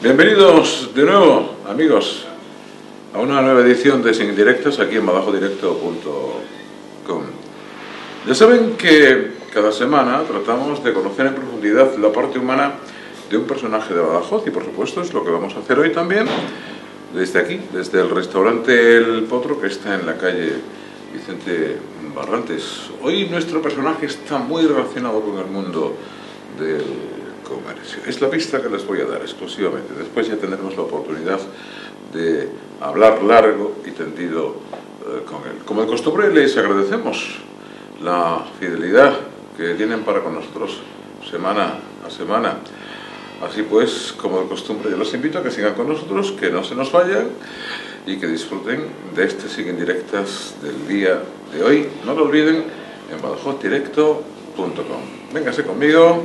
Bienvenidos de nuevo, amigos, a una nueva edición de Sin Directos aquí en badajodirecto.com. Ya saben que cada semana tratamos de conocer en profundidad la parte humana de un personaje de Badajoz y por supuesto es lo que vamos a hacer hoy también desde aquí, desde el restaurante El Potro, que está en la calle Vicente Barrantes. Hoy nuestro personaje está muy relacionado con el mundo del comercio. Es la pista que les voy a dar exclusivamente. Después ya tendremos la oportunidad de hablar largo y tendido con él. Como de costumbre, les agradecemos la fidelidad que tienen para con nosotros semana a semana. Así pues, como de costumbre, yo los invito a que sigan con nosotros, que no se nos vayan y que disfruten de este Siguen Directas del día de hoy. No lo olviden, en badajodirecto.com. Véngase conmigo,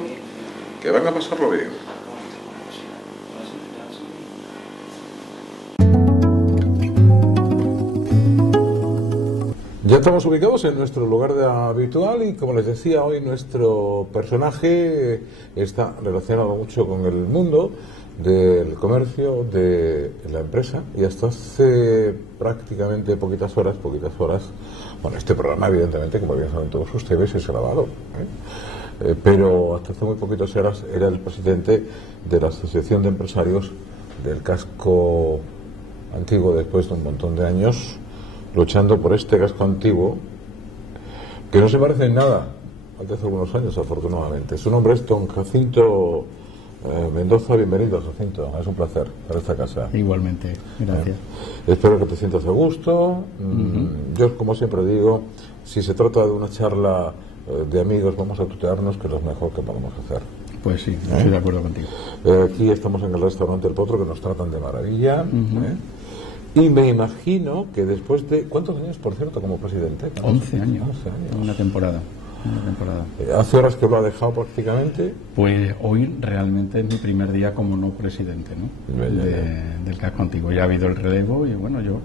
que van a pasarlo bien. Ya estamos ubicados en nuestro lugar habitual y, como les decía, hoy nuestro personaje está relacionado mucho con el mundo del comercio, de la empresa, y hasta hace prácticamente poquitas horas, bueno, este programa evidentemente, como bien saben todos ustedes, es grabado, pero hasta hace muy poquitas horas era el presidente de la Asociación de Empresarios del Casco Antiguo, después de un montón de años luchando por este casco antiguo que no se parece en nada al de hace algunos años, afortunadamente. Su nombre es don Jacinto Mendoza. Bienvenido, Jacinto, es un placer para esta casa. Igualmente, gracias. Espero que te sientas a gusto. Yo, como siempre digo, si se trata de una charla de amigos, vamos a tutearnos, que es lo mejor que podemos hacer. Pues sí, estoy de acuerdo contigo. Aquí estamos en el restaurante El Potro, que nos tratan de maravilla. Y me imagino que después de... ¿Cuántos años, por cierto, como presidente? 11 años. Una temporada. ¿Hace horas que lo ha dejado prácticamente? Pues hoy realmente es mi primer día como no presidente, ¿no? Del casco antiguo. Ya ha habido el relevo y bueno, yo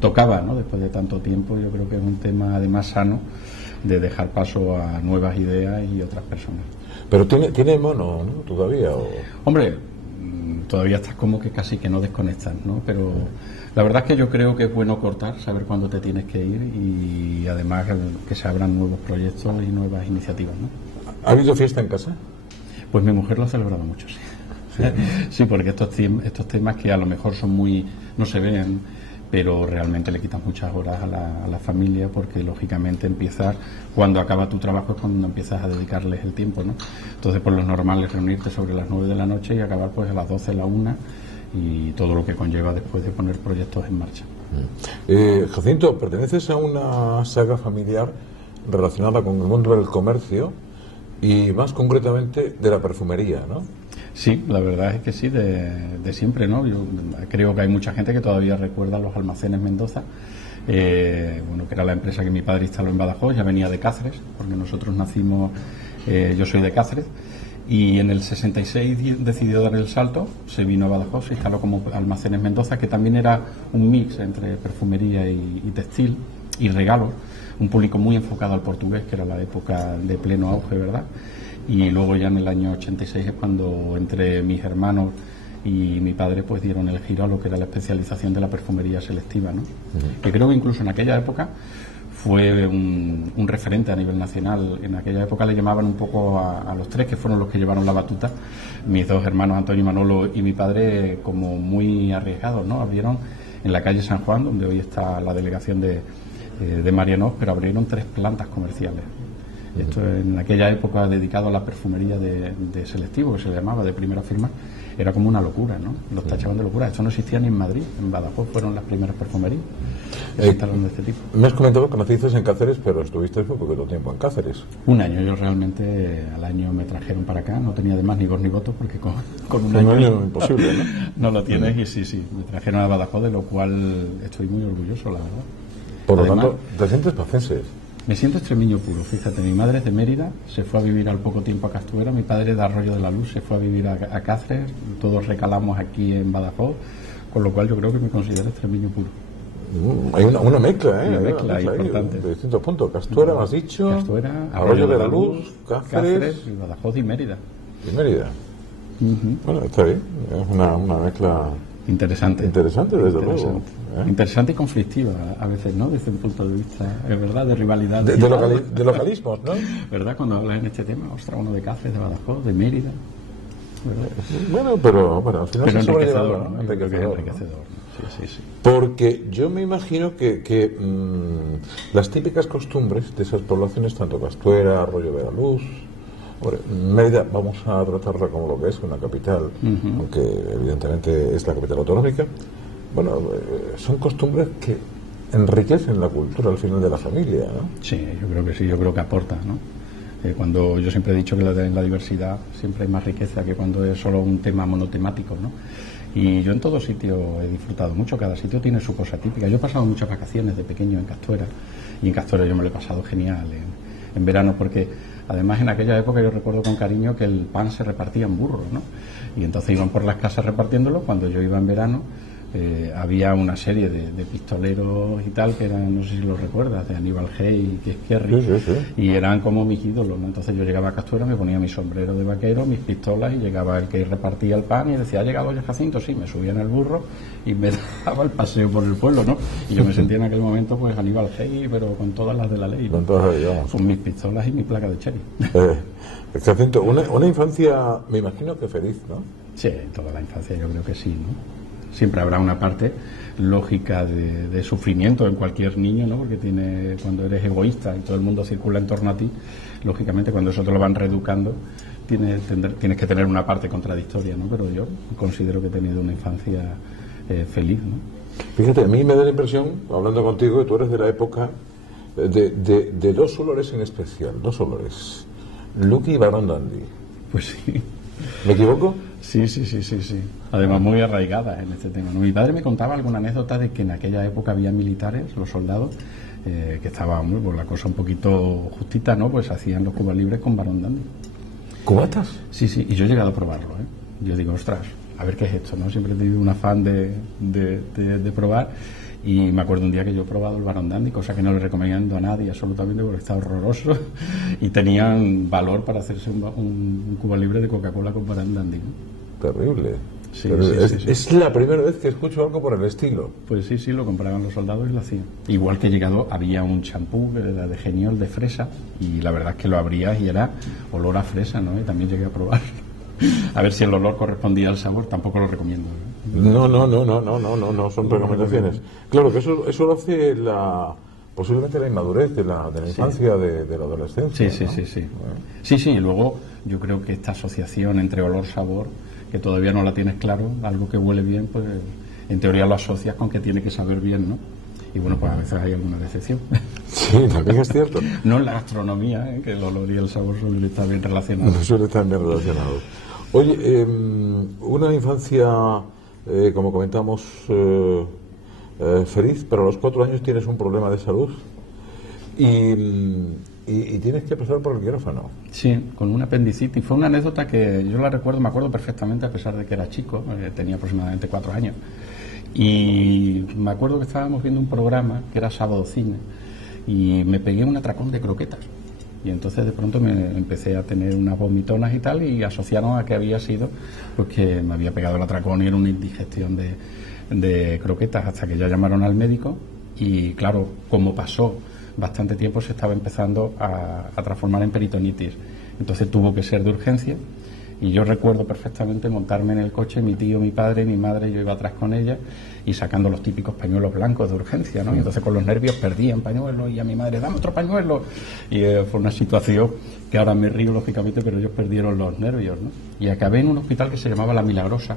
tocaba, ¿no? Después de tanto tiempo, yo creo que es un tema además sano de dejar paso a nuevas ideas y otras personas. Pero tiene mono, ¿no? Todavía. Hombre, todavía estás como que casi que no desconectas, ¿no? Pero la verdad es que yo creo que es bueno cortar, saber cuándo te tienes que ir y además que se abran nuevos proyectos y nuevas iniciativas, ¿no? ¿Ha habido fiesta en casa? Pues mi mujer lo ha celebrado mucho, sí. Sí, porque estos temas que a lo mejor son no se ven, pero realmente le quitan muchas horas a la familia, porque lógicamente cuando acaba tu trabajo es cuando empiezas a dedicarles el tiempo, ¿no? Entonces, pues lo normal es reunirte sobre las 9 de la noche y acabar pues a las 12, la 1 y todo lo que conlleva después de poner proyectos en marcha. Jacinto, perteneces a una saga familiar relacionada con el mundo del comercio y más concretamente de la perfumería, ¿no? Sí, la verdad es que sí, de siempre, ¿no? Yo creo que hay mucha gente que todavía recuerda los almacenes Mendoza, bueno, que era la empresa que mi padre instaló en Badajoz. Ya venía de Cáceres, porque nosotros nacimos, yo soy de Cáceres, y en el 66 decidió dar el salto, se vino a Badajoz, se instaló como almacenes Mendoza, que también era un mix entre perfumería y textil y regalos, un público muy enfocado al portugués, que era la época de pleno auge, ¿verdad? Y luego ya en el año 86 es cuando entre mis hermanos y mi padre pues dieron el giro a lo que era la especialización de la perfumería selectiva, ¿no? Que creo que incluso en aquella época fue un referente a nivel nacional. En aquella época le llamaban un poco a los tres, que fueron los que llevaron la batuta, mis dos hermanos Antonio y Manolo y mi padre, como muy arriesgados, ¿no? Abrieron en la calle San Juan, donde hoy está la delegación de Marianós, pero abrieron 3 plantas comerciales. Esto en aquella época dedicado a la perfumería de selectivo, que se le llamaba, de primera firma, era como una locura, ¿no? Los tachaban de locura. Esto no existía ni en Madrid. En Badajoz fueron las primeras perfumerías de este tipo. Me has comentado que naciste en Cáceres, pero estuviste muy poquito tiempo en Cáceres. Un año. Yo realmente al año me trajeron para acá. No tenía además ni voz ni voto, porque con un año imposible, ¿no? No lo tienes. Y sí, me trajeron a Badajoz, de lo cual estoy muy orgulloso, la verdad. Por lo tanto, ¿te sientes pacense? Me siento extremeño puro, fíjate, mi madre es de Mérida, se fue a vivir al poco tiempo a Castuera, mi padre de Arroyo de la Luz, se fue a vivir a Cáceres, todos recalamos aquí en Badajoz, con lo cual yo creo que me considero extremeño puro. Hay una mezcla, Una mezcla importante. De distintos puntos. Castuera, me has dicho. Castuera, Arroyo de la Luz, Cáceres y Badajoz y Mérida. Y Mérida. Bueno, está bien, es una mezcla interesante, desde luego. Interesante y conflictiva a veces, ¿no? Desde un punto de vista, es verdad, de rivalidad. De localismos, ¿no? ¿Verdad? Cuando hablas en este tema, ostras, uno de Cáceres, de Badajoz, de Mérida. ¿Verdad? Bueno, pero al final pero es enriquecedor, ¿no? Enriquecedor, ¿no? Sí. Porque yo me imagino que las típicas costumbres de esas poblaciones, tanto Castuera, Arroyo de la Luz, Mérida, vamos a tratarla como lo que es, una capital, aunque evidentemente es la capital autonómica. Bueno, son costumbres que enriquecen la cultura al final de la familia, ¿no? Sí, yo creo que sí, yo creo que aporta, ¿no? Cuando yo siempre he dicho que en la diversidad siempre hay más riqueza que cuando es solo un tema monotemático, ¿no? Y yo en todo sitio he disfrutado mucho, cada sitio tiene su cosa típica. Yo he pasado muchas vacaciones de pequeño en Castuera, y en Castuera yo me lo he pasado genial en verano, porque además en aquella época yo recuerdo con cariño que el pan se repartía en burros, ¿no? Y entonces iban por las casas repartiéndolo. Cuando yo iba en verano había una serie de pistoleros y tal que eran, no sé si lo recuerdas, de Aníbal Hey y Esquerri, sí. Y eran como mis ídolos, ¿no? Entonces yo llegaba a Castuera, me ponía mi sombrero de vaquero, mis pistolas, y llegaba el que repartía el pan y decía: ¿ha llegado ya Jacinto? Sí, me subía en el burro y me daba el paseo por el pueblo, ¿no? Y yo me sentía en aquel momento pues Aníbal Hey, pero con todas las de la ley, ¿no? Con todas las, digamos. Con mis pistolas y mi placa de cherry. Jacinto, una infancia, me imagino que feliz, ¿no? Sí, toda la infancia yo creo que sí, ¿no? Siempre habrá una parte lógica de sufrimiento en cualquier niño, ¿no? Porque cuando eres egoísta y todo el mundo circula en torno a ti, lógicamente cuando eso te lo van reeducando tienes que tener una parte contradictoria, ¿no? Pero yo considero que he tenido una infancia feliz, ¿no? Fíjate, a mí me da la impresión, hablando contigo, que tú eres de la época de dos olores en especial, dos olores, Lucky y Barón Dandy. Pues sí. ¿Me equivoco? Sí. Además muy arraigada en este tema, ¿no? Mi padre me contaba alguna anécdota de que en aquella época había militares, los soldados, que estaba la cosa un poquito justita, ¿no? Pues hacían los cubas libres con Barón Dandy. ¿Cubatas? Sí, y yo he llegado a probarlo, ¿eh? Yo digo, ostras, a ver qué es esto, ¿no? Siempre he tenido un afán de probar, y me acuerdo un día que yo he probado el Barón Dandy, cosa que no le recomiendo a nadie absolutamente porque está horroroso, y tenían valor para hacerse un cuba libre de Coca-Cola con Barón Dandy, ¿no? Terrible. Sí. Es la primera vez que escucho algo por el estilo. Pues sí, lo compraban los soldados y lo hacían. Igual que he llegado, había un champú que era de Geniol de fresa, y la verdad es que lo abrías y era olor a fresa, ¿no? Y también llegué a probarlo. A ver si el olor correspondía al sabor, tampoco lo recomiendo, ¿no? No, son recomendaciones. Claro que eso lo hace posiblemente la inmadurez de la infancia, de la adolescencia. Sí. Sí, y luego yo creo que esta asociación entre olor-sabor, que todavía no la tienes claro, algo que huele bien, pues en teoría lo asocias con que tiene que saber bien, ¿no? Y bueno, pues a veces hay alguna decepción. Sí, también es cierto. No en la gastronomía, que el olor y el sabor suelen estar bien relacionados. No suelen estar bien relacionados. Oye, una infancia, como comentamos, feliz, pero a los 4 años tienes un problema de salud y tienes que pasar por el quirófano. Sí, con una apendicitis. Fue una anécdota que yo la recuerdo, me acuerdo perfectamente, a pesar de que era chico, tenía aproximadamente 4 años. Y me acuerdo que estábamos viendo un programa que era Sábado Cine, y me pegué un atracón de croquetas. Y entonces de pronto me empecé a tener unas vomitonas y tal, y asociaron a que había sido pues que me había pegado el atracón y era una indigestión de croquetas, hasta que ya llamaron al médico. Y claro, como pasó bastante tiempo, se estaba empezando a transformar en peritonitis, entonces tuvo que ser de urgencia. Y yo recuerdo perfectamente montarme en el coche, mi tío, mi padre, mi madre, yo iba atrás con ella y sacando los típicos pañuelos blancos de urgencia, ¿no? Y entonces con los nervios perdían pañuelos, y a mi madre: dame otro pañuelo. Y fue una situación que ahora me río lógicamente, pero ellos perdieron los nervios, ¿no? Y acabé en un hospital que se llamaba La Milagrosa,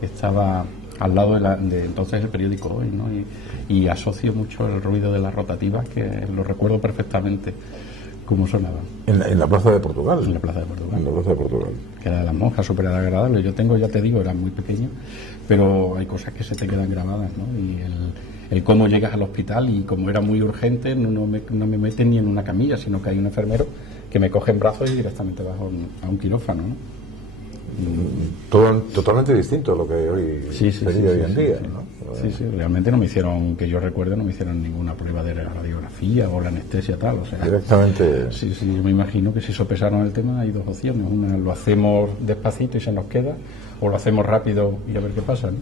que estaba al lado de entonces el periódico Hoy, ¿no? Y asocio mucho el ruido de las rotativas, que lo recuerdo perfectamente cómo sonaban. En la Plaza de Portugal. En la Plaza de Portugal. En la Plaza de Portugal. Que era de las monjas, súper agradable. Yo tengo, ya te digo, era muy pequeño, pero hay cosas que se te quedan grabadas, ¿no? Y el cómo llegas al hospital, y como era muy urgente, no me meten ni en una camilla, sino que hay un enfermero que me coge en brazos y directamente bajo a un quirófano, ¿no? totalmente distinto a lo que hoy sería hoy en día, ¿no? Sí, realmente no me hicieron, que yo recuerde, no me hicieron ninguna prueba de radiografía o la anestesia tal, o sea, directamente. Sí, yo me imagino que si sopesaron el tema hay dos opciones: una, lo hacemos despacito y se nos queda, o lo hacemos rápido y a ver qué pasa, ¿no?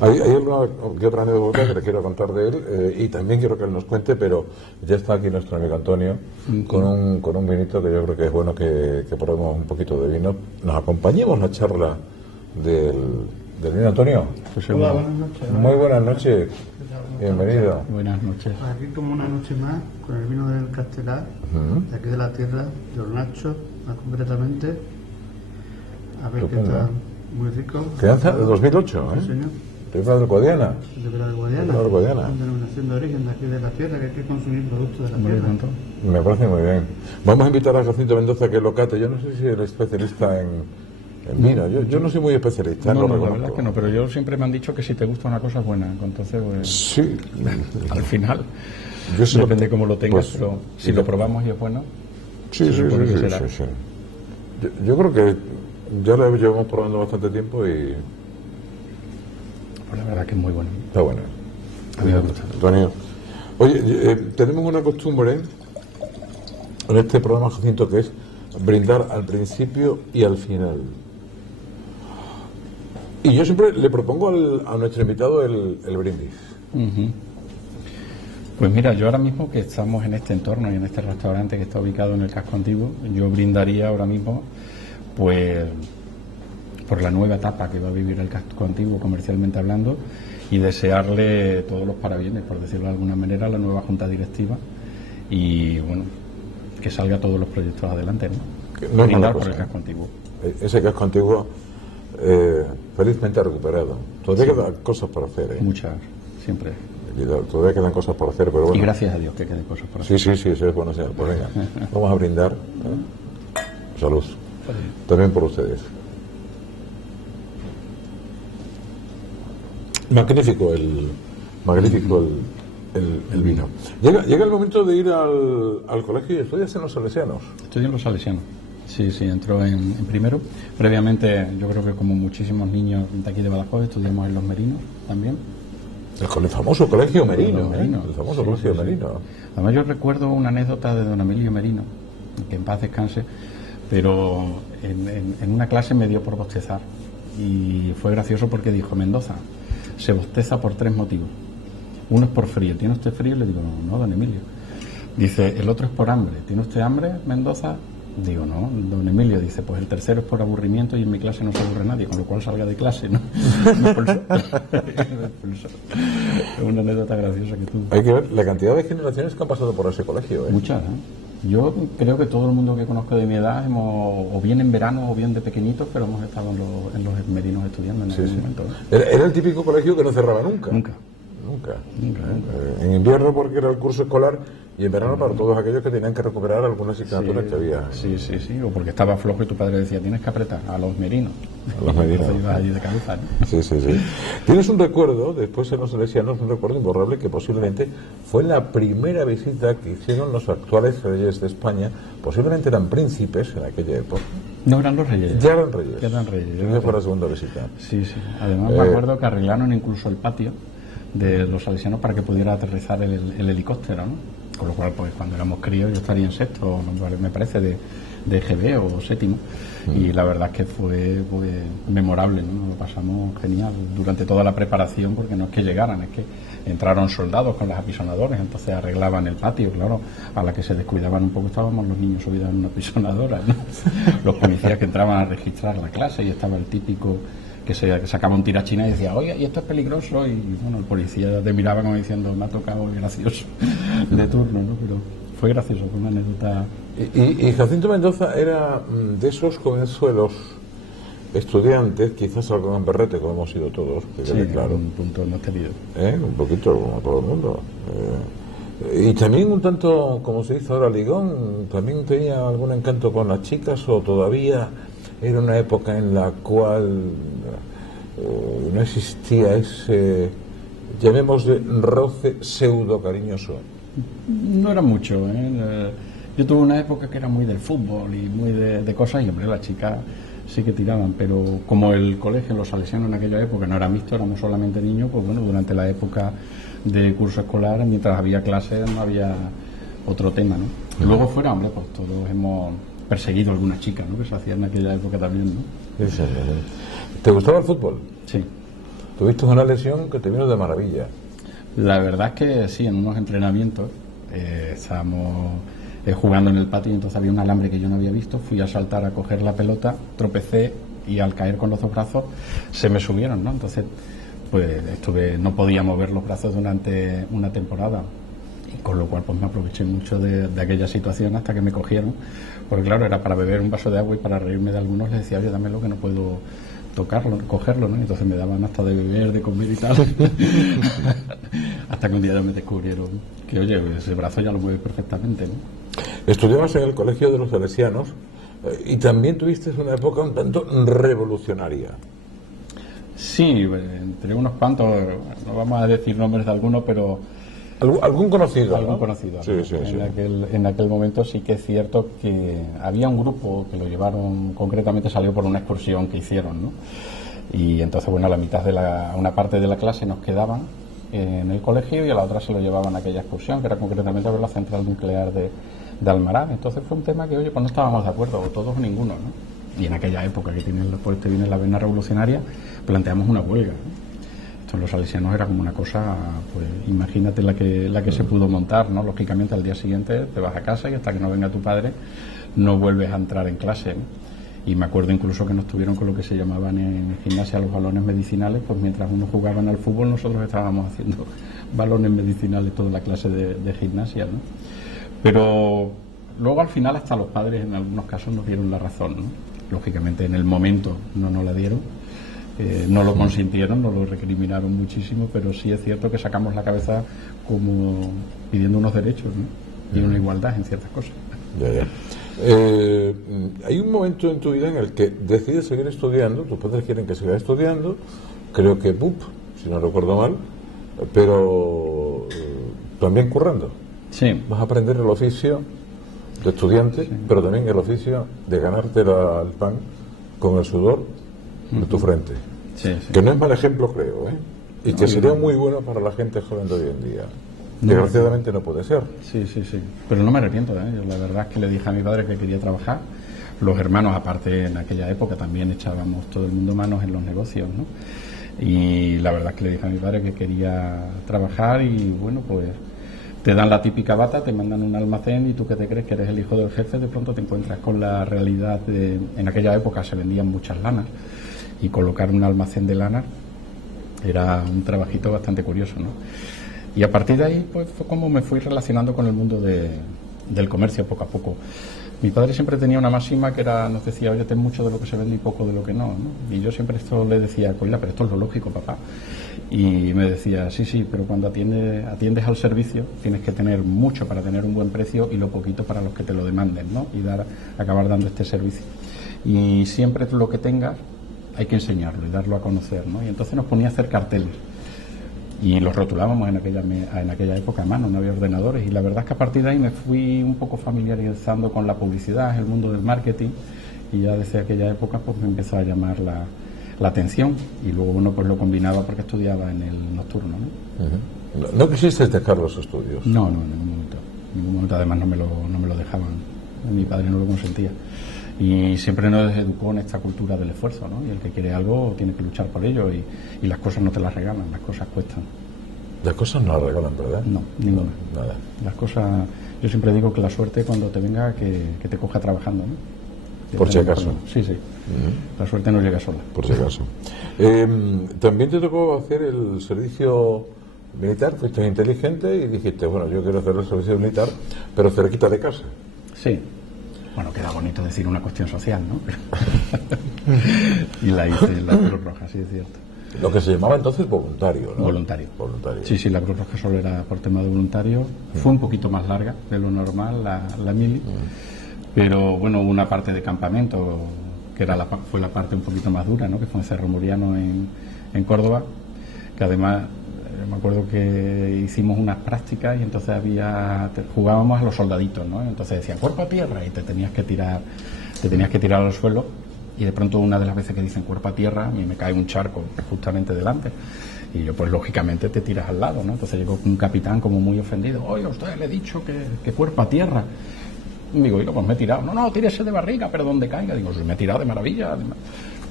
Hay alguna que otra anécdota que le quiero contar de él, y también quiero que él nos cuente, pero ya está aquí nuestro amigo Antonio con un vinito que yo creo que es bueno que probemos un poquito de vino. Nos acompañemos la charla del vino. Antonio. Pues hola, buenas noches. Muy buenas noches. Bienvenido. Buenas noches. Aquí como una noche más con el vino del Castelar, de aquí de la tierra, de Hornacho, más concretamente. A ver qué tal. Muy rico. Crianza de 2008, Sí, señor. Ribera del Guadiana. De Ribera del Guadiana. Ribera del Guadiana. Con denominación de origen de aquí de la tierra, que hay que consumir productos de la tierra. Me parece muy bien. Vamos a invitar a Jacinto Mendoza que lo cate. Yo no sé si él es especialista en vino. Yo no soy muy especialista. No, la verdad es que no, pero yo siempre me han dicho que si te gusta una cosa es buena. Entonces, pues, sí. Al final, yo depende cómo lo tengas, pues, pero si lo probamos y es bueno, sí. Yo creo que ya lo llevamos probando bastante tiempo y... Pues la verdad que es muy bueno. Está bueno. A mí me gusta. Antonio. Oye, tenemos una costumbre en este programa, Jacinto, que es brindar al principio y al final. Y yo siempre le propongo a nuestro invitado el brindis. Pues mira, yo ahora mismo que estamos en este entorno y en este restaurante que está ubicado en el casco antiguo, yo brindaría ahora mismo pues por la nueva etapa que va a vivir el casco antiguo comercialmente hablando, y desearle todos los parabienes, por decirlo de alguna manera, a la nueva junta directiva, y bueno, que salga todos los proyectos adelante, ¿no? Brindar por el casco antiguo. Ese casco antiguo felizmente recuperado. Todavía quedan cosas por hacer, Muchas, siempre. Todavía quedan cosas por hacer, pero bueno. Y gracias a Dios que queden cosas por hacer. Sí, es bueno, señor. Pues venga, vamos a brindar. Salud. También por ustedes. Magnífico el vino. Llega el momento de ir al colegio y estudias en los Salesianos. Estudio en los Salesianos. Sí, entró en primero. Previamente, yo creo que como muchísimos niños de aquí de Badajoz, estudiamos en Los Merinos también. El famoso colegio Merino. El famoso colegio Merino. Además, yo recuerdo una anécdota de don Emilio Merino, que en paz descanse, pero en una clase me dio por bostezar. Y fue gracioso porque dijo: Mendoza, se bosteza por tres motivos. Uno es por frío. ¿Tiene usted frío? Le digo: no, don Emilio. Dice: el otro es por hambre. ¿Tiene usted hambre, Mendoza? Digo: no, don Emilio. Dice: pues el tercero es por aburrimiento, y en mi clase no se aburre nadie, con lo cual salga de clase, ¿no? Me expulsó. Es una anécdota graciosa que tuve. Hay que ver la cantidad de generaciones que han pasado por ese colegio, Muchas, ¿eh? Yo creo que todo el mundo que conozco de mi edad o bien en verano o bien de pequeñitos, pero hemos estado en los Merinos estudiando en ese momento, ¿eh? Era el típico colegio que no cerraba nunca. Nunca. En invierno porque era el curso escolar, y en verano para todos aquellos que tenían que recuperar algunas asignaturas que había. Sí, o porque estaba flojo y tu padre decía: tienes que apretar a los Merinos. A los Merinos. Entonces ibas allí de cabeza, ¿no? Sí. Tienes un recuerdo, después en los Salesianos, un recuerdo imborrable que posiblemente fue la primera visita que hicieron los actuales reyes de España. Posiblemente eran príncipes en aquella época. No eran los reyes. Ya eran reyes. Yo fue la segunda visita. Sí. Además me acuerdo que arreglaron incluso el patio de los Salesianos para que pudiera aterrizar el helicóptero, ¿no? Con lo cual, pues cuando éramos críos, yo estaría en sexto, me parece, de GB o séptimo, y la verdad es que fue memorable, ¿no? Lo pasamos genial durante toda la preparación, porque no es que llegaran, es que entraron soldados con las apisonadoras, entonces arreglaban el patio, claro, a la que se descuidaban un poco estábamos los niños subidos en una apisonadora, ¿no? Los policías que entraban a registrar la clase, y estaba el típico que sacaba un tirachina y decía: oye, y esto es peligroso, y bueno, el policía te miraba como diciendo: me ha tocado el gracioso de turno, ¿no? Pero fue gracioso, fue una anécdota. Y Jacinto Mendoza era de esos jovenzuelos estudiantes, quizás algo en berrete, como hemos sido todos, claro. Un punto no tenido. Un poquito, como todo el mundo. Y también un tanto, como se dice ahora, ligón, también tenía algún encanto con las chicas, o todavía era una época en la cual no existía ese, llamémosle, roce pseudo cariñoso. No era mucho, ¿eh? Yo tuve una época que era muy del fútbol y muy de cosas, y hombre, la chica sí que tiraban, pero como el colegio, los salesianos en aquella época no era mixto, éramos solamente niños, pues bueno, durante la época de curso escolar, mientras había clases, no había otro tema, ¿no? Y luego fuera, hombre, pues todos hemos perseguido a alguna chica, ¿no? Que se hacía en aquella época también, ¿no? Sí. ¿Te gustaba el fútbol? Sí. Tuviste una lesión que te vino de maravilla. La verdad es que sí, en unos entrenamientos estábamos jugando en el patio y entonces había un alambre que yo no había visto, fui a saltar a coger la pelota, tropecé y al caer con los dos brazos se me subieron, ¿no? Entonces pues no podía mover los brazos durante una temporada, y con lo cual pues me aproveché mucho de aquella situación hasta que me cogieron, porque claro, era para beber un vaso de agua y para reírme de algunos les decía, oye, dámelo que no puedo tocarlo, cogerlo, ¿no? Y entonces me daban hasta de beber, de comer y tal hasta que un día ya me descubrieron que, oye, ese brazo ya lo mueve perfectamente, ¿no? Estudiabas en el Colegio de los Salesianos y también tuviste una época un tanto revolucionaria. Sí, entre unos cuantos, no vamos a decir nombres de algunos, pero ¿Algún conocido? algún ¿no? conocido. Sí. En aquel momento sí que es cierto que había un grupo que lo llevaron, concretamente salió por una excursión que hicieron, ¿no? Y entonces, bueno, a la mitad una parte de la clase nos quedaban en el colegio y a la otra se lo llevaban a aquella excursión, que era concretamente a ver la central nuclear de Almaraz. Entonces fue un tema que, oye, pues no estábamos de acuerdo, o todos o ninguno, ¿no? Y en aquella época que te viene la vena revolucionaria, planteamos una huelga, ¿no? Esto en los salesianos era como una cosa, pues imagínate la que se pudo montar, ¿no? Lógicamente al día siguiente te vas a casa y hasta que no venga tu padre no vuelves a entrar en clase, ¿no? Y me acuerdo incluso que nos tuvieron con lo que se llamaban en gimnasia los balones medicinales, pues mientras unos jugaban al fútbol nosotros estábamos haciendo balones medicinales toda la clase de gimnasia, ¿no? Pero luego al final hasta los padres en algunos casos nos dieron la razón, ¿no? Lógicamente en el momento no nos la dieron, no lo consintieron, nos lo recriminaron muchísimo, pero sí es cierto que sacamos la cabeza como pidiendo unos derechos, ¿no? Y una igualdad en ciertas cosas. Ya. Hay un momento en tu vida en el que decides seguir estudiando, tus padres quieren que sigas estudiando, creo que BUP, si no recuerdo mal, pero también currando. Sí. Vas a aprender el oficio de estudiante, sí, pero también el oficio de ganarte el pan con el sudor de tu frente. Sí. Que no es mal ejemplo, creo, ¿eh? Y que sería muy bueno para la gente joven de hoy en día. Desgraciadamente no puede ser. Sí. Pero no me arrepiento, ¿eh? Yo la verdad es que le dije a mi padre que quería trabajar. Los hermanos, aparte, en aquella época también echábamos todo el mundo manos en los negocios, ¿no? Y la verdad es que le dije a mi padre que quería trabajar y, bueno, pues te dan la típica bata, te mandan un almacén y tú que te crees que eres el hijo del jefe, de pronto te encuentras con la realidad de... En aquella época se vendían muchas lanas y colocar un almacén de lana era un trabajito bastante curioso, ¿no? Y a partir de ahí pues fue como me fui relacionando con el mundo del comercio poco a poco. Mi padre siempre tenía una máxima que era, nos decía, oye, ten mucho de lo que se vende y poco de lo que no, ¿no? Y yo siempre esto le decía, coña, pero esto es lo lógico, papá. Y me decía, sí, pero cuando atiendes al servicio tienes que tener mucho para tener un buen precio y lo poquito para los que te lo demanden, ¿no? Y acabar dando este servicio. Y siempre lo que tengas hay que enseñarlo y darlo a conocer, ¿no? Y entonces nos ponía a hacer carteles. Y los rotulábamos en aquella época a mano, no había ordenadores. Y la verdad es que a partir de ahí me fui un poco familiarizando con la publicidad, el mundo del marketing. Y ya desde aquella época pues me empezó a llamar la atención. Y luego uno pues lo combinaba porque estudiaba en el nocturno, ¿no? ¿No quisiste dejar los estudios? No, en ningún momento. En ningún momento, además no me lo dejaban. Mi padre no lo consentía. Y siempre nos educó en esta cultura del esfuerzo, ¿no? Y el que quiere algo tiene que luchar por ello y las cosas no te las regalan, las cosas cuestan. Las cosas no las regalan, ¿verdad? No, ninguna. No, nada. Las cosas, yo siempre digo que la suerte cuando te venga que te coja trabajando, ¿no? Por si acaso. Sí. La suerte no llega sola. Por si acaso. También te tocó hacer el servicio militar, fuiste inteligente y dijiste, bueno, yo quiero hacer el servicio militar, pero cerquita de casa. Sí. Bueno, queda bonito decir una cuestión social, ¿no? Y la hice en la Cruz Roja, sí es cierto. Lo que se llamaba entonces voluntario, ¿no? Voluntario. Sí, la Cruz Roja solo era por tema de voluntario. Fue un poquito más larga de lo normal, la mili. Pero bueno, una parte de campamento, que fue la parte un poquito más dura, ¿no? Que fue en Cerro Muriano, en Córdoba, que además... Me acuerdo que hicimos unas prácticas y entonces jugábamos a los soldaditos, ¿no? Entonces decían cuerpo a tierra y te tenías que tirar al suelo y de pronto una de las veces que dicen cuerpo a tierra, a mí me cae un charco justamente delante. Y yo, pues lógicamente te tiras al lado, ¿no? Entonces llegó un capitán como muy ofendido. Oye, a usted le he dicho que cuerpo a tierra. Y digo, oiga, pues me he tirado. No, tírese de barriga, pero donde caiga. Digo, pues me he tirado de maravilla.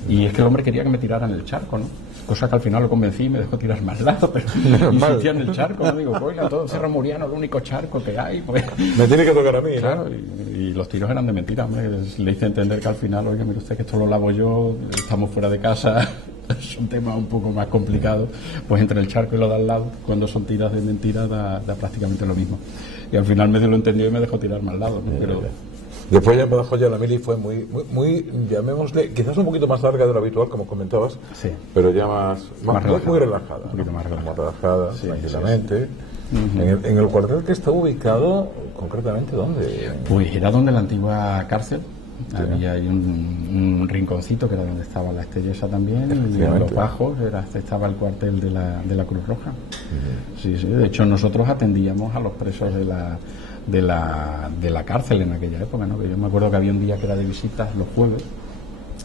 Y es que el hombre quería que me tirara en el charco, ¿no? Cosa que al final lo convencí y me dejó tirar más lado, pero insistía en el charco, ¿no? Digo, oiga, todo Cerro Muriano, el único charco que hay, pues... Me tiene que tocar a mí, ¿no? Claro, y los tiros eran de mentira, hombre. Le hice entender que al final, oiga, mire usted que esto lo lavo yo, estamos fuera de casa, es un tema un poco más complicado, pues entre el charco y lo de al lado, cuando son tiras de mentira, da prácticamente lo mismo. Y al final medio lo entendió y me dejó tirar más al lado, ¿no? Pero... Después ya en Badajoz ya la mili fue muy, llamémosle, quizás un poquito más larga de lo habitual, como comentabas, sí, pero ya más relajada. Muy relajada. Un poquito más relajada. Más relajada, sí, tranquilamente. Sí. Uh-huh. En el cuartel que está ubicado, concretamente, ¿dónde? Pues era donde la antigua cárcel. Sí. Había ahí un rinconcito que era donde estaba la Estellesa también, y en los bajos estaba el cuartel de la Cruz Roja. Uh-huh. Sí, de hecho nosotros atendíamos a los presos de la cárcel en aquella época, ¿no? Que yo me acuerdo que había un día que era de visitas, los jueves,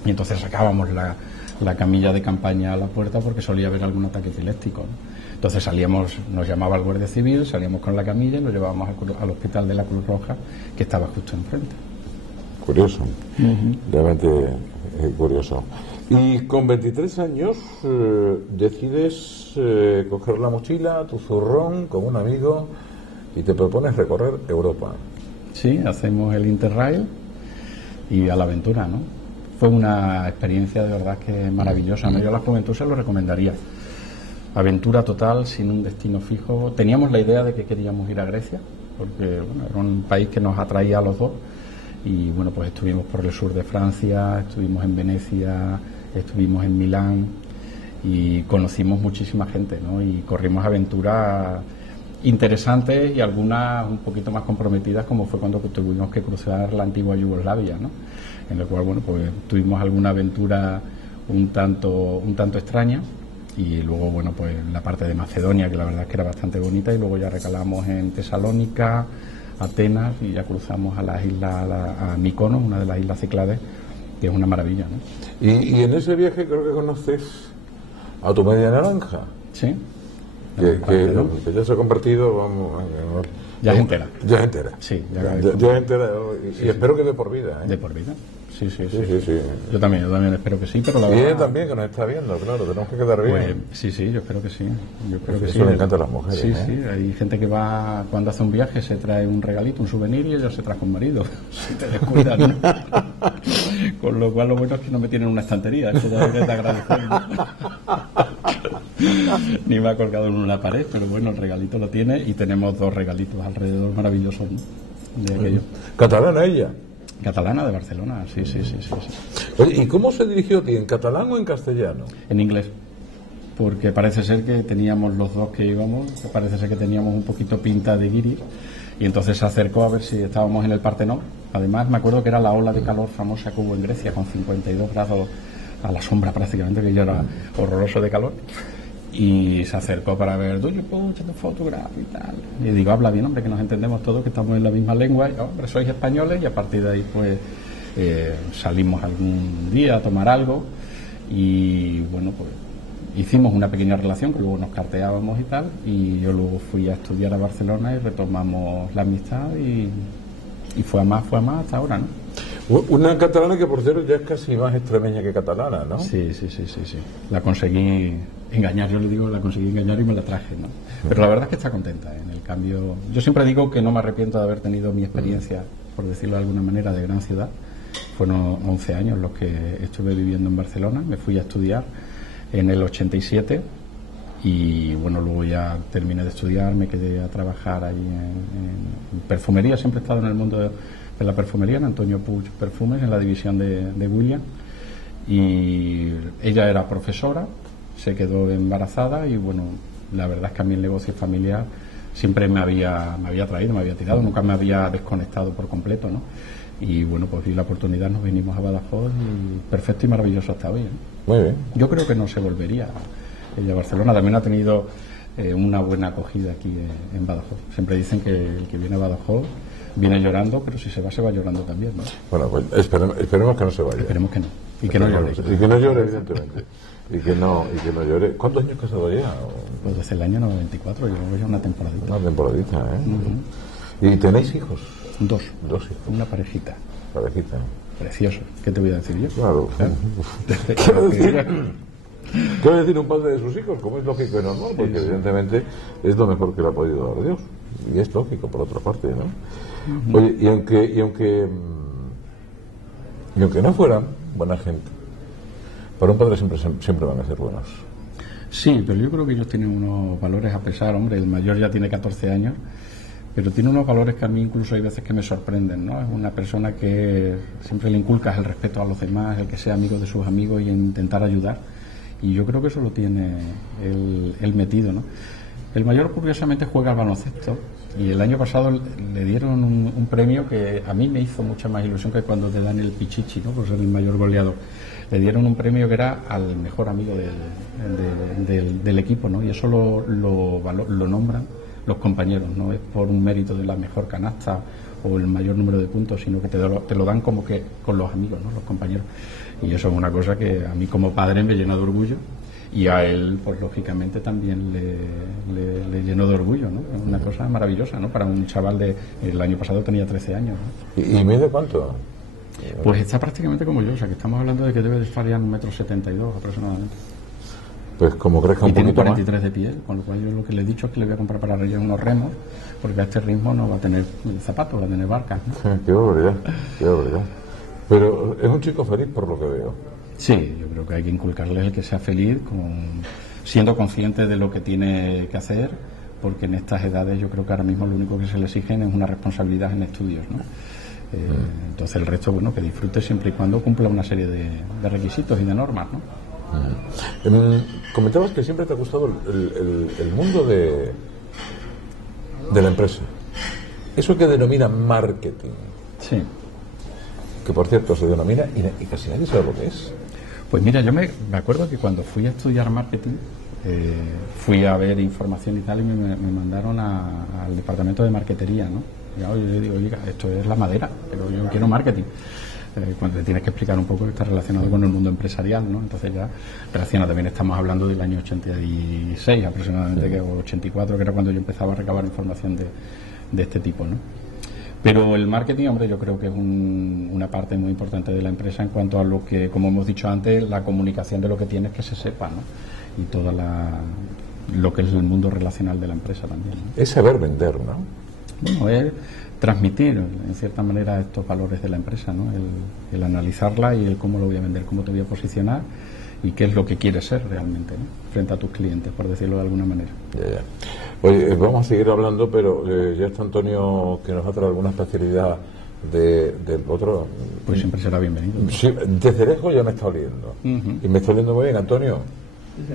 y entonces sacábamos la camilla de campaña a la puerta porque solía haber algún ataque epiléptico, ¿no? Entonces salíamos, nos llamaba el Guardia Civil, salíamos con la camilla y nos llevábamos al hospital de la Cruz Roja, que estaba justo enfrente. Curioso, uh-huh. Realmente curioso. Y con 23 años decides coger la mochila, tu zurrón, con un amigo, y te propones recorrer Europa. Sí, hacemos el Interrail y a la aventura, ¿no? Fue una experiencia de verdad que maravillosa, ¿no? Yo a la juventud se lo recomendaría. Aventura total, sin un destino fijo. Teníamos la idea de que queríamos ir a Grecia, porque bueno, era un país que nos atraía a los dos. Y bueno, pues estuvimos por el sur de Francia, estuvimos en Venecia, estuvimos en Milán y conocimos muchísima gente, ¿no? Y corrimos aventuras interesantes y algunas un poquito más comprometidas, como fue cuando tuvimos que cruzar la antigua Yugoslavia, ¿no? En el cual, bueno, pues tuvimos alguna aventura un tanto extraña, y luego, bueno, pues la parte de Macedonia, que la verdad es que era bastante bonita, y luego ya recalamos en Tesalónica, Atenas, y ya cruzamos a las islas, a Mykonos, una de las islas Cíclades, que es una maravilla, ¿no? Y en ese viaje creo que conoces a tu media naranja. Sí. Que ya se ha convertido, vamos... Ya es entera. Ya es entera. Sí, ya es entera. Y espero que de por vida, ¿eh? De por vida. Sí. Sí. Yo también espero que sí, pero la verdad... Y ella también, que nos está viendo, claro, tenemos que quedar bien. Pues, sí, yo espero que sí. Eso le encanta a las mujeres, Sí, hay gente que va, cuando hace un viaje, se trae un regalito, un souvenir, y ella se trae con marido. Si te descuidas, ¿no? Con lo cual, lo bueno es que no me tienen una estantería, eso todavía te agradezco. Ni me ha colgado en una pared, pero bueno, el regalito lo tiene, y tenemos 2 regalitos alrededor maravillosos, ¿no? De aquello. ¿Catalana ella? Catalana, de Barcelona, sí. Oye, ¿y cómo se dirigió a ti? ¿En catalán o en castellano? En inglés, porque parece ser que teníamos los dos que íbamos, parece ser que teníamos un poquito pinta de guiris, y entonces se acercó a ver si estábamos en el Partenón. Además, me acuerdo que era la ola de calor famosa que hubo en Grecia, con 52 grados a la sombra prácticamente, que ya era horroroso de calor. Y se acercó para ver, ¿do you put the photograph? Y tal. Y digo, habla bien, hombre, que nos entendemos todos, que estamos en la misma lengua. Y, hombre, sois españoles. Y a partir de ahí, pues, salimos algún día a tomar algo. Y, bueno, pues, hicimos una pequeña relación, que luego nos carteábamos y tal. Y yo luego fui a estudiar a Barcelona y retomamos la amistad. Y fue a más hasta ahora, ¿no? Una catalana que, por cierto, ya es casi más extremeña que catalana, ¿no? Sí. La conseguí engañar, yo le digo, la conseguí engañar y me la traje, ¿no? Pero la verdad es que está contenta, ¿eh? En el cambio, yo siempre digo que no me arrepiento de haber tenido mi experiencia, por decirlo de alguna manera, de gran ciudad. Fueron 11 años los que estuve viviendo en Barcelona. Me fui a estudiar en el 87 y bueno, luego ya terminé de estudiar, me quedé a trabajar ahí en perfumería. Siempre he estado en el mundo de la perfumería, en Antonio Puig Perfumes, en la división de William, y ella era profesora, se quedó embarazada y bueno, la verdad es que a mí el negocio familiar siempre me había atraído, me había tirado, nunca me había desconectado por completo, ¿no? Y bueno, pues vi la oportunidad, nos vinimos a Badajoz y perfecto y maravilloso hasta hoy, ¿eh? Muy bien. Yo creo que no se volvería ella a Barcelona. También ha tenido una buena acogida aquí en Badajoz. Siempre dicen que el que viene a Badajoz viene llorando, pero si se va llorando también, ¿no? Bueno, pues esperemos que no se vaya. Esperemos que no. Y que no llore. Y que no llore, evidentemente. Y que no llore. ¿Cuántos años casado ya? Pues desde el año 94, llevo ya una temporadita. Una temporadita, ¿eh? ¿Y tenéis hijos? Dos. Dos hijos. Una parejita. Parejita. Precioso. ¿Qué te voy a decir yo? Claro. Quiero decir un padre de sus hijos, como es lógico y normal, porque evidentemente es lo mejor que le ha podido dar Dios. Y es lógico, por otra parte, ¿no? Oye, y aunque no fueran buena gente, para un padre siempre van a ser buenos. Sí, pero yo creo que ellos tienen unos valores, a pesar, hombre, el mayor ya tiene 14 años, pero tiene unos valores que a mí incluso hay veces que me sorprenden, ¿no? Es una persona que siempre le inculcas el respeto a los demás, el que sea amigo de sus amigos y intentar ayudar, y yo creo que eso lo tiene él metido, ¿no? El mayor, curiosamente, juega al baloncesto, y el año pasado le dieron un premio que a mí me hizo mucha más ilusión que cuando te dan el Pichichi, ¿no? Por ser el mayor goleador. Le dieron un premio que era al mejor amigo del equipo, ¿no? Y eso lo nombran los compañeros, no es por un mérito de la mejor canasta o el mayor número de puntos, sino que te lo dan como que con los amigos, ¿no? Los compañeros. Y eso es una cosa que a mí como padre me llena de orgullo, y a él, pues lógicamente también le llenó de orgullo, ¿no? Es una cosa maravillosa, ¿no? Para un chaval el año pasado tenía 13 años, ¿no? ¿Y mide cuánto? Pues está prácticamente como yo, o sea que estamos hablando de que debe de estar ya en 1,72 m aproximadamente. Pues como crezca un poquito más. Y tiene 43 de pie, con lo cual yo lo que le he dicho es que le voy a comprar para Reyes unos remos, porque a este ritmo no va a tener zapatos, va a tener barcas, ¿no? Qué barbaridad, qué barbaridad. Pero es un chico feliz por lo que veo. Sí, yo creo que hay que inculcarle el que sea feliz, siendo consciente de lo que tiene que hacer, porque en estas edades yo creo que ahora mismo lo único que se le exigen es una responsabilidad en estudios, ¿no? Entonces el resto, bueno, que disfrute siempre y cuando cumpla una serie de requisitos y de normas, ¿no? Comentabas que siempre te ha gustado el mundo de la empresa, eso que denomina marketing. Sí. Que por cierto se denomina y casi nadie sabe lo que es. Pues mira, yo me acuerdo que cuando fui a estudiar marketing, fui a ver información y tal, y me mandaron al departamento de marquetería, ¿no? Y yo le digo, oiga, esto es la madera, pero yo quiero marketing. Cuando te tienes que explicar un poco que está relacionado con el mundo empresarial, ¿no? Entonces ya relaciona, también estamos hablando del año 86 aproximadamente, o 84, que era cuando yo empezaba a recabar información de este tipo, ¿no? Pero el marketing, hombre, yo creo que es una parte muy importante de la empresa en cuanto a lo que, como hemos dicho antes, la comunicación de lo que tienes que se sepa, ¿no? Y todo lo que es el mundo relacional de la empresa también, ¿no? Es saber vender, ¿no? Bueno, es transmitir, en cierta manera, estos valores de la empresa, ¿no? El analizarla y el cómo lo voy a vender, cómo te voy a posicionar y qué es lo que quieres ser realmente, ¿no? Frente a tus clientes, por decirlo de alguna manera. Ya. Oye, vamos a seguir hablando, pero ya está Antonio, que nos va a traer alguna especialidad del otro. Pues siempre será bienvenido, ¿no? Sí, de cerejo ya me está oliendo. Y me está oliendo muy bien, Antonio.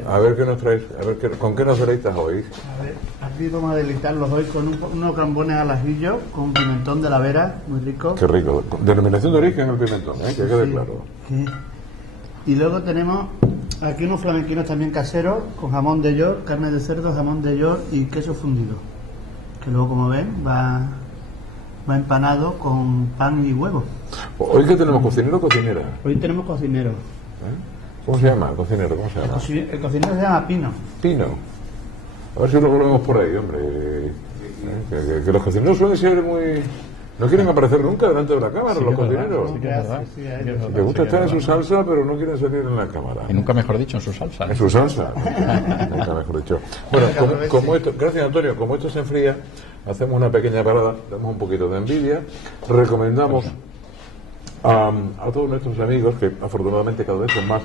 A ver qué nos traes, con qué nos deleitas hoy. A ver, aquí vamos a deleitarlos hoy con unos gambones al ajillo, con pimentón de la Vera, muy rico. Qué rico. Denominación de origen el pimentón, que quede claro. Sí. Y luego tenemos aquí unos flamenquinos también caseros, con jamón de york, carne de cerdo, jamón de york y queso fundido. Que luego, como ven, va empanado con pan y huevo. ¿Hoy qué tenemos, cocinero o cocinera? Hoy tenemos cocinero. ¿Cómo se llama, cocinero? ¿Cómo se llama? El cocinero se llama Pino. Pino. A ver si lo vemos por ahí, hombre. Que los cocineros suelen ser muy... No quieren aparecer nunca delante de la cámara, los cocineros. Les gusta estar en su salsa, pero no quieren salir en la cámara. Y nunca mejor dicho, en su salsa. En su salsa. Nunca mejor dicho. Bueno, como esto, gracias Antonio, como esto se enfría, hacemos una pequeña parada, damos un poquito de envidia, recomendamos a todos nuestros amigos, que afortunadamente cada vez son más,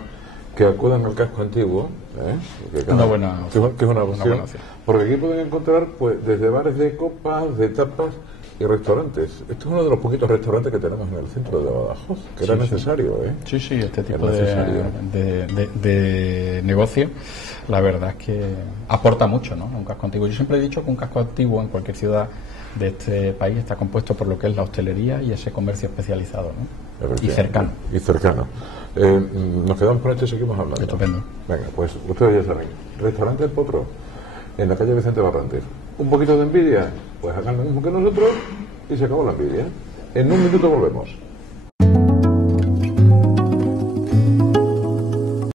que acudan al casco antiguo, que es una buena opción, porque aquí pueden encontrar pues desde bares de copas, de tapas y restaurantes. Esto es uno de los poquitos restaurantes que tenemos en el centro de Badajoz, que era necesario. Sí, este tipo de negocio, la verdad es que aporta mucho, ¿no? A un casco antiguo. Yo siempre he dicho que un casco antiguo en cualquier ciudad de este país está compuesto por lo que es la hostelería y ese comercio especializado, ¿no? Y cercano. Nos quedamos con esto y seguimos hablando. Estupendo. Venga, pues ustedes ya saben. Restaurante El Potro, en la calle Vicente Barrantes. Un poquito de envidia, pues hagan lo mismo que nosotros y se acabó la envidia. En un minuto volvemos.